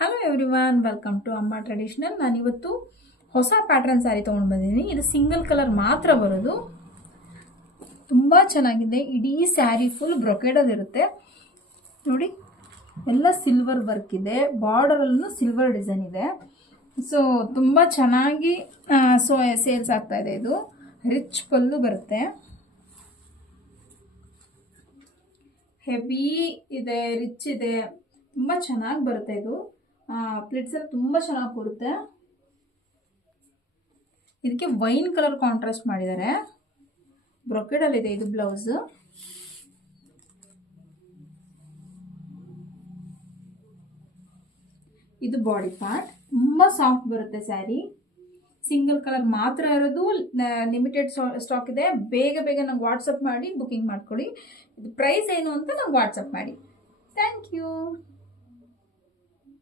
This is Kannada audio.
ಹಲೋ ಎವ್ರಿವನ್, ವೆಲ್ಕಮ್ ಟು ಅಮ್ಮ ಟ್ರೆಡಿಷನಲ್. ನಾನಿವತ್ತು ಹೊಸ ಪ್ಯಾಟರ್ನ್ ಸ್ಯಾರಿ ತೊಗೊಂಡು ಬಂದಿದ್ದೀನಿ. ಇದು ಸಿಂಗಲ್ ಕಲರ್ ಮಾತ್ರ ಬರೋದು. ತುಂಬ ಚೆನ್ನಾಗಿದೆ. ಇಡೀ ಸ್ಯಾರಿ ಫುಲ್ ಬ್ರೊಕೇಡಲ್ಲಿ ಇರುತ್ತೆ ನೋಡಿ. ಎಲ್ಲ ಸಿಲ್ವರ್ ವರ್ಕ್ ಇದೆ, ಬಾರ್ಡರಲ್ಲೂ ಸಿಲ್ವರ್ ಡಿಸೈನ್ ಇದೆ. ಸೊ ತುಂಬ ಚೆನ್ನಾಗಿ ಸೇಲ್ಸ್ ಆಗ್ತಾ ಇದೆ. ಇದು ರಿಚ್ ಪಲ್ಲು ಬರುತ್ತೆ, ಹೆವಿ ಇದೆ, ರಿಚ್ ಇದೆ, ತುಂಬ ಚೆನ್ನಾಗಿ ಬರುತ್ತೆ. ಇದು ಪ್ಲಿಟ್ಸ್ ಎಲ್ಲ ತುಂಬ ಚೆನ್ನಾಗಿ ಕೊಡುತ್ತೆ. ಇದಕ್ಕೆ ವೈನ್ ಕಲರ್ ಕಾಂಟ್ರಾಸ್ಟ್ ಮಾಡಿದ್ದಾರೆ. ಬ್ರೊಕೆಡಲ್ಲಿ ಇದೆ ಇದು ಬ್ಲೌಸ್. ಇದು ಬಾಡಿ ಪಾರ್ಟ್. ತುಂಬ ಸಾಫ್ಟ್ ಬರುತ್ತೆ ಸ್ಯಾರಿ. ಸಿಂಗಲ್ ಕಲರ್ ಮಾತ್ರ ಇರೋದು, ಲಿಮಿಟೆಡ್ ಸ್ಟಾಕ್ ಇದೆ. ಬೇಗ ನಂಗೆ ವಾಟ್ಸಪ್ ಮಾಡಿ ಬುಕಿಂಗ್ ಮಾಡ್ಕೊಳ್ಳಿ. ಇದು ಪ್ರೈಸ್ ಏನು ಅಂತ ನಂಗೆ ವಾಟ್ಸಪ್ ಮಾಡಿ. Thank you.